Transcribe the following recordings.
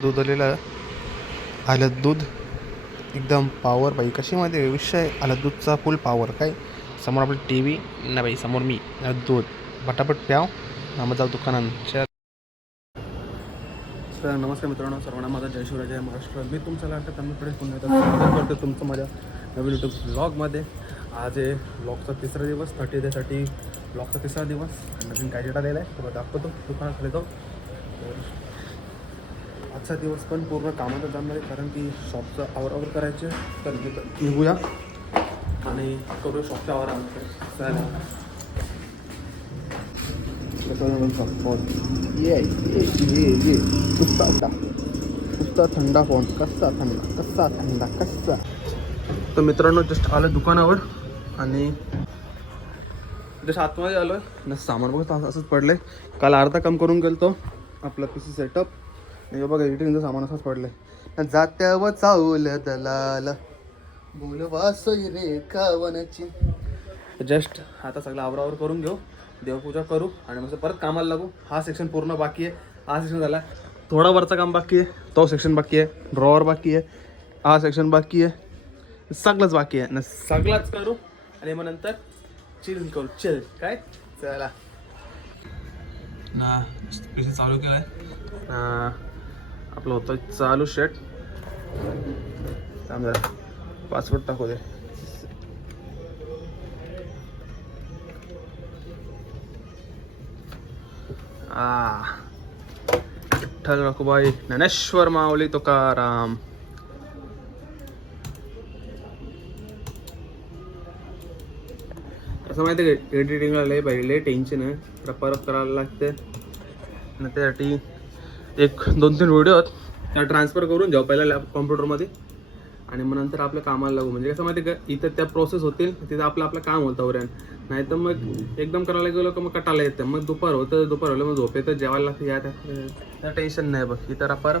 दूध आलेलं आलं दूध एकदम पॉवर बाई कशी मध्ये विषय आलं दूधचा फुल पॉवर काय समोर आपलं टी व्ही ना बाई समोर मी दूध पटापट प्याव ना मग जाऊ दुकानात. तर नमस्कार मित्रांनो, सर्वांना माझा जय शिवराय, जय महाराष्ट्र. मी तुमच्या लाटत पुढे पुन्हा स्वागत करतो तुमचं माझ्या नवीन यूट्यूब ब्लॉगमध्ये. आज आहे ब्लॉगचा तिसरा दिवस, 30 ब्लॉगचा तिसरा दिवस. नवीन काय डेटा दिला आहे तुला दाखवतो, दुकानात येतो. तर आजचा दिवस पण पूर्ण कामात जाणार आहे, कारण की शॉपचं आवरावर करायचे. तर निघूया आणि करूया शॉपच्या आवरावर. ये नुसता थंडा फोन, कसा थंडा. तर मित्रांनो, जस्ट आलं दुकानावर आणि जस्ट आतमध्ये आलो आहे ना. सामान बघा असंच पडलं आहे. काल अर्धा काम करून गेलो आपला PC सेटअप, नाही बघा एडिटिंगचं सामान असंच पडलं आहे. जात्यावर चावल दलाल बोलवा सोयरे कावनाची. जस्ट आता सगळं आवरावर करून घेऊ, देवपूजा करू आणि मग परत कामाला लागू. हा सेक्शन पूर्ण बाकी आहे. हा सेक्शन झाला, थोडा वरचा काम बाकी आहे, तो सेक्शन बाकी आहे, ड्रॉवर बाकी आहे, हा सेक्शन बाकी आहे, सगळंच बाकी आहे ना. सगळंच करू आणि मग नंतर चिल करू. चिल काय चला ना. PC चालू केलाय आपलं होतं चालू शेट. समजा पासवर्ड टाकू दे. विठ्ठल रखुबाई ज्ञानेश्वर माऊली तुकाराम. असं माहिती आहे का, एडिटिंगला लय टेन्शन आहे. परत करायला लागते आणि त्यासाठी 1-2-3 व्हिडिओ आहेत त्या ट्रान्सफर करून जाऊ पहिला कॉम्प्युटरमध्ये आणि मग नंतर आपलं कामाला लागू. म्हणजे कसं माहिती आहे का, इथं त्या प्रोसेस होतील, तिथं आपलं काम होतं वरण. नाही तर मग एकदम करायला गेलो का मग कटाला येतं. मग दुपार होलं मग झोप येतं, जेवायला लागतं. त्या टेन्शन नाही बघ. इथं रपर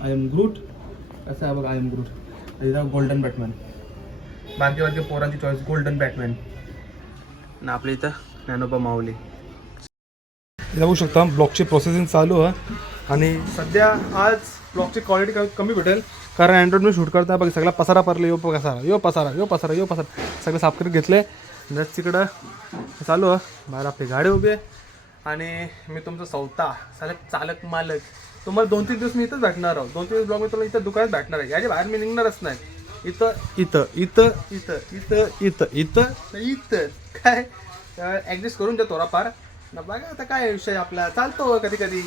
आय एम ग्रूट. कसं आहे बघ, आय एम ग्रूट. इथं गोल्डन बॅटमॅन, बारके पोरांची चॉईस गोल्डन बॅटमॅन ना. आपल्या इथं ज्ञानोबा माऊली. बघू शकता ब्लॉकची प्रोसेसिंग चालू आहे आणि सध्या आज ब्लॉकची क्वालिटी कमी भेटेल, कारण अँड्रॉइड मी शूट करता बघ सगळा पसारा पडले. यो पसारा सगळं साफ करून घेतले. जस्ट तिकडं चालू आहे, बाहेर आपली गाडी उभी आहे आणि मी तुमचं सगळं चालक मालक. तुम्हाला 2-3 दिवस मी इथंच भेटणार आहोत. 2-3 दिवस ब्लॉग मी तुला इथं दुकानात भेटणार आहे. याच्या बाहेर मी निघणारच नाही. इथं काय ॲडजस्ट करून द्या थोडाफार ना. बघा आता काय विषय आपला चालतो कधी कधी.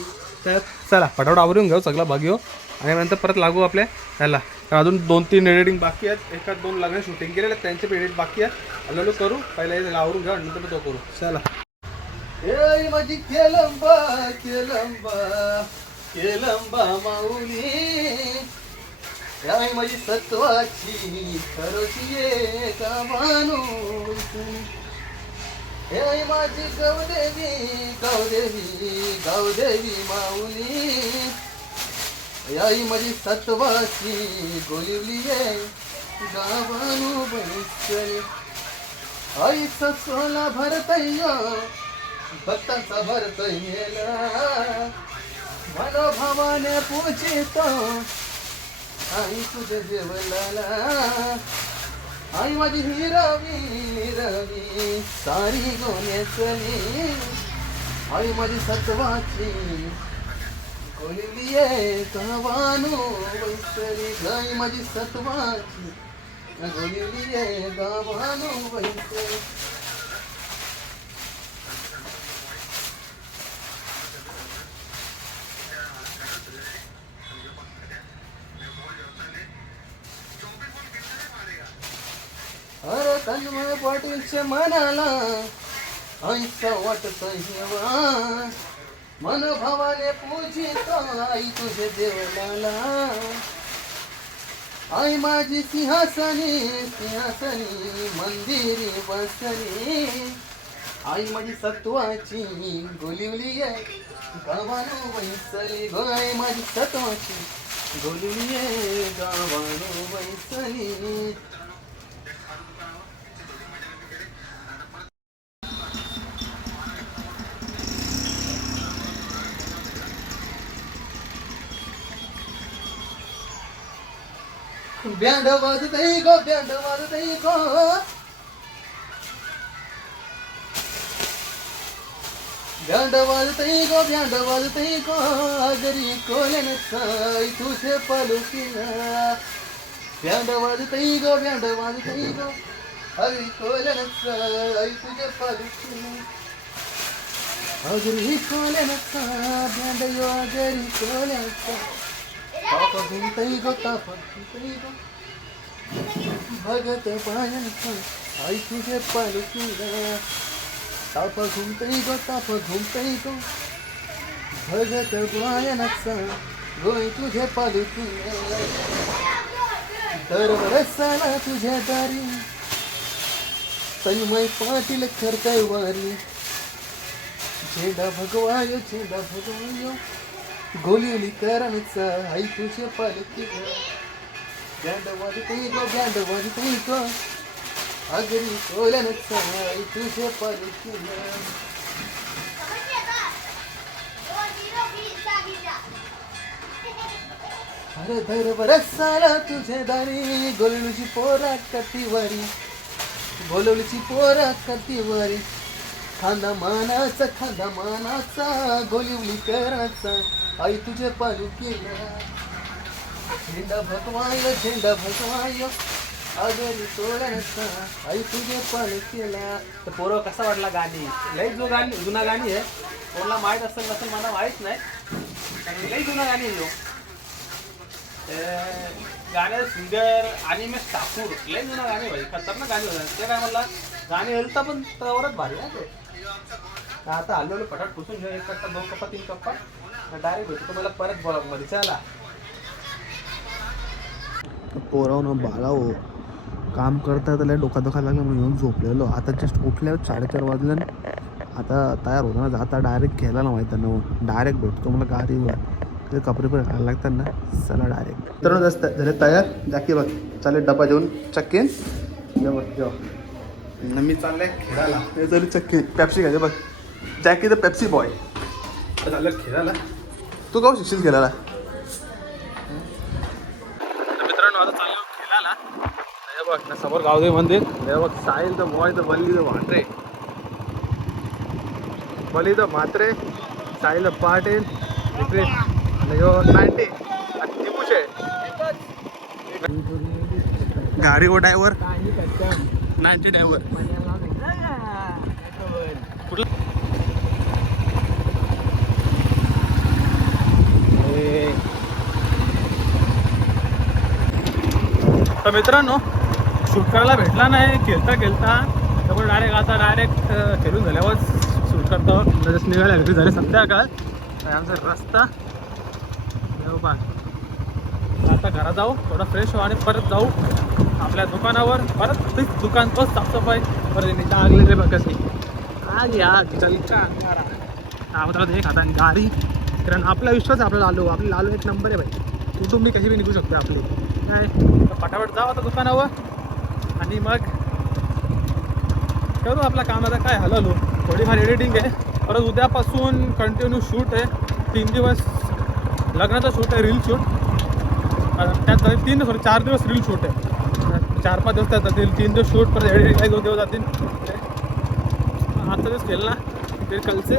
तर चला फटाफट आवरून घेऊ सगळं बघू आणि नंतर परत लागू आपल्या ह्याला. अजून 2-3 एडिटिंग बाकी आहेत. 1-2 लग्न शूटिंग केलेलं आहेत, त्यांचे एडिट बाकी आहेत. हळूहळू करू, पहिला याला आवरून घ्या आणि नंतर तो करू. चला. ए माझी केलंबा माऊली, काय माझी सत्वाची खरोची ये का माणूस. हे माझी गावदेवी माऊली, आई माझी सत्वाची गोलिवली ये गावानू बनसली. आई सत्वाला भरतय्य भक्तांचा भरतय्यला, मनोभावाने पूजितो आई तुझे जेवलाला. आई माझी हिरवी सारी गोण्याचली, आई माझी सत्वाची गोलिवली आहे गावानू बैसली. आई माझी सत्वाची गोलिवली आहे गावानू बैसली. अरे तन्मय पाटीलच्या मनाला आईचा वाटतो हेवा, मनोभावाने पूजितो आई तुझे देवलाला. आई माझी सिंहासनी मंदिरी बसली, आई माझी सत्वाची गोलिवली आहे गावानू बैसली. गो आई माझी सत्वाची गोलिवली आहे गावानू बैसली. बँड वाजतय गो, बँड वाजतय गो. बँड वाजतय गो, बँड वाजतय गो. आगरी कोल्यानं साई तुझे पालुकीला. बँड वाजतय गो, बँड वाजतय गो. आगरी कोल्यानं साई तुझे पालुकीला. आगरी कोल्यानं सा बँड यो आगरी कोल्यानं सा. ताप घुमतय गो, ताप घुमतय गो. भगत पायांचा आई तुझे पालखीला. ताप घुमतय गो, ताप घुमतय गो. भगत पायांचा गोय तुझे पालखीला. दरवरसाला तुझ्या दारी तन्मय पाटील करताय वारी. झेंडा भगवायो, झेंडा भगवायो. गोलिवली करांचा आई तुझे पालखीला. बँड वाजतय गो, बँड वाजतय गो. आगरी कोल्यानं साई तुझे पालखीला. अरे धर बरसाला तुझे दारी. गोलूची पोरा कटीवारी, बोलवलीची पोरा कटीवारी. खांदा मानाचा, खांदा मानाचा. गोलिवली कराचा आई तुझे पालखीला. झेंडा भगवायो, झेंडा भगवायो. आगरी कोल्याचा आई तुझे पालखीला. तर पोरं कसा वाटला गाणी? लई जुना गाणी आहे. कोणाला माहीत असेल नसेल मला माहीत नाही, कारण लई जुना गाणी आहे. गाणे सिंगर आणि मी ठाकूर लई जुना गाणी भाई, खतरनाक गाणी होतात ते. काय म्हणला गाणी हलता पण त्यावरच भारी आहे ते. आता आलेलो पटाट पुसून घेऊ. 1 कप्पा 2 कप्पा 3 कप्पा डायरेक्ट भेटतो तुम्हाला परत ब्लॉग मध्ये. चला पोरावनं बाळावं काम करता त्याला डोका दुखायला लागलं म्हणून येऊन झोपलेलो. आता जस्ट उठल्यावर 4:30 वाजलं. आता तयार होताना जाता डायरेक्ट खेळायला माहीत ना. डायरेक्ट भेटतो मला गाडीवर. ते कपडे पण घालायला लागतात ना. चला डायरेक्ट तर जास्त झाले तयार. जाकी बघ चालेल डबा जेवून चक्केन जेव्हा जेव्हा मी चाललंय खेळायला. हे चालू चक्की पेप्सी घ्यायचे बघ. जॅकी द पेप्सी बॉय चाललं खेळायला. तू का शिकशील खेळायला? मित्रांनो आता चाललो खेळायला. हे बघ ना समोर गावदेवी मंदिर. हे बघ साहिल द बॉय द बल्ली the Mhatre. Bali the Mhatre, Sahil the Patil, आणि यो 90 टिपूचे गाडी ओ ड्रायव्हर 90 ड्रायव्हर. तर मित्रांनो शूट करायला भेटला नाही खेळता त्यामुळे डायरेक्ट खेळून झाल्यावर शूट करतो. जस्ट निघायला घरी झाले संध्याकाळ. आमचा रस्ता आता घरात जाऊ थोडा फ्रेश हो आणि परत जाऊ आपल्या दुकानावर. परत तेच दुकान तोच साफसफाई परत लागले रे बघ कशी आली आग चलचा आवतात एक हाताने गाडी. कारण आपला विश्वास आपल्याला आलो एक नंबर आहे भाई. कुठून मी कशी बी निघू शकतो आपली काय. फटाफट जाऊ आता दुकानावर आणि मग करू आपला काम. आता काय हलवलो थोडीफार एडिटिंग आहे. परत उद्यापासून कंटिन्यू शूट आहे. 3 दिवस लग्नाचं शूट आहे, रील शूट. त्यात 4 दिवस रील शूट आहे. 4-5 दिवस त्यात जातील. 3 दिवस शूट परत एडिटिंग 2 दिवस जातील. आजचा दिवस केलं ना फिर कलचे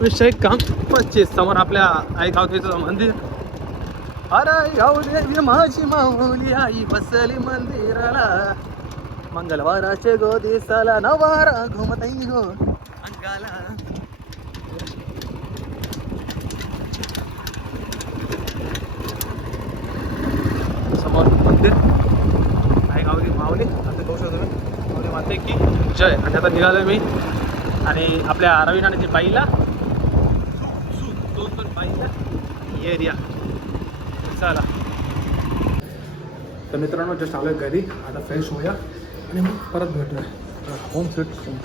विषय काम 25 समोर आपल्या आई गावकीचं मंदिर. अरे जाऊ दे माझी माऊली आई बसली मंदिराला. मंगळवाराचे गो दिसाला नवारा घुमताई गो अंगाला. समोर मंदिर आई गावली माऊली. आता बघू शकतो तुम्ही माऊली माते की जय. आणि आता निघालोय मी आणि आपल्या रवीनाची बाईला 2 बाईला एरिया. चला तर मित्रांनो जस्ट आलोय घरी. आता फ्रेश होऊया आणि मग परत भेटूया होम स्वीट होम.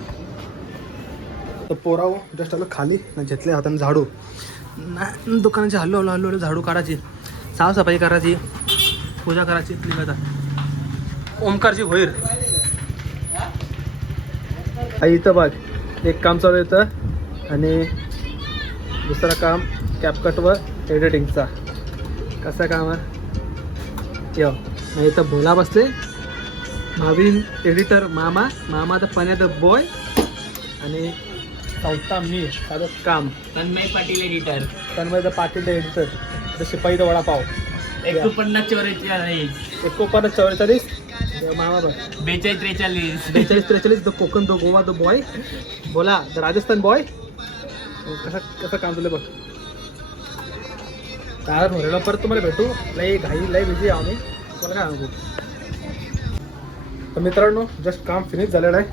तर पोराव जस्ट आलो खाली ना. घेतले हाताने झाडू ना. दुकानाची हल्लो झाडू काढायची, साफसफाई करायची, पूजा करायची. निघायचा ओमकारची होईर आई इथं बघ. एक काम चालू येतं आणि दुसरं काम कॅपकटवर एडिटिंगचा. कसं काम आहे ठेव. नाही तर भोला बसले, भावीन एडिटर मामा, मामा तर पण्यात बॉय आणि चौथा मी साधं काम तन्मय पाटील एडिटर. तन्मय पाटील एडिटर. तर शिपाई तर वडापाव 4944 4944 मामा बघ 4243. 42-43 the Konkan the Goa the boy बोला द राजस्थान बॉय. कसं कसं काम तुला बघ काय भरलं. परत तुम्हाला भेटू. लई घाई लई बिझी आम्ही मला काय सांगू. तर मित्रांनो जस्ट काम फिनिश झालेलं आहे.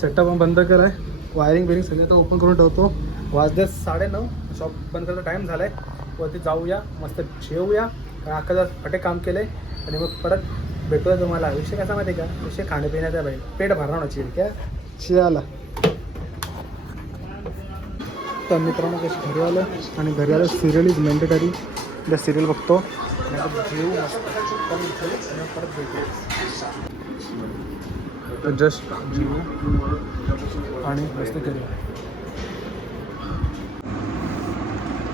सेटअप बंद केलं आहे. वायरिंग बिरिंग सगळं तर ओपन करून ठेवतो. वाजले 9:30. शॉप बंद करायचा टाईम झाला आहे. वरती जाऊया मस्त जेवूया. अख्खा दिवस फटे काम केलं आहे आणि मग परत भेटूया तुम्हाला. विषय कसा माहिती आहे का, विषय खाण्यापिण्याचा बाई पेट भरणार चिल काय चियाला. तर मित्रांनो कशी घरी आलं आणि घरी आलं सिरियल इज मॅन्डेटरी. त्या सिरियल बघतो जेवू मस्त परत भेटू. तर जस्ट जेवू आणि मस्त करूया.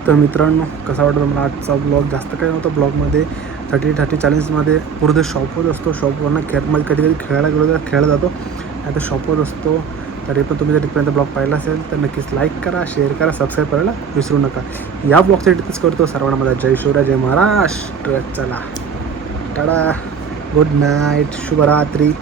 तर मित्रांनो कसा वाटतं मला आजचा ब्लॉग. जास्त काही नव्हतं ब्लॉगमध्ये. 30 40मध्ये पूर्ण शॉपवर असतो. शॉपवरनं मध्ये कधी कधी खेळायला गेलो तर खेळायला जातो. नाही तर शॉपवर असतो. तरी पण तुम्ही जर तिथपर्यंत ब्लॉग पाहिला असेल तर नक्कीच लाईक करा, शेअर करा, सबस्क्राईब करायला विसरू नका. या ब्लॉगसाठी तिथेच करतो. सर्वांना माझा जय शिवराय, जय महाराष्ट्र. चला टाळा, गुड नाईट, शुभरात्री.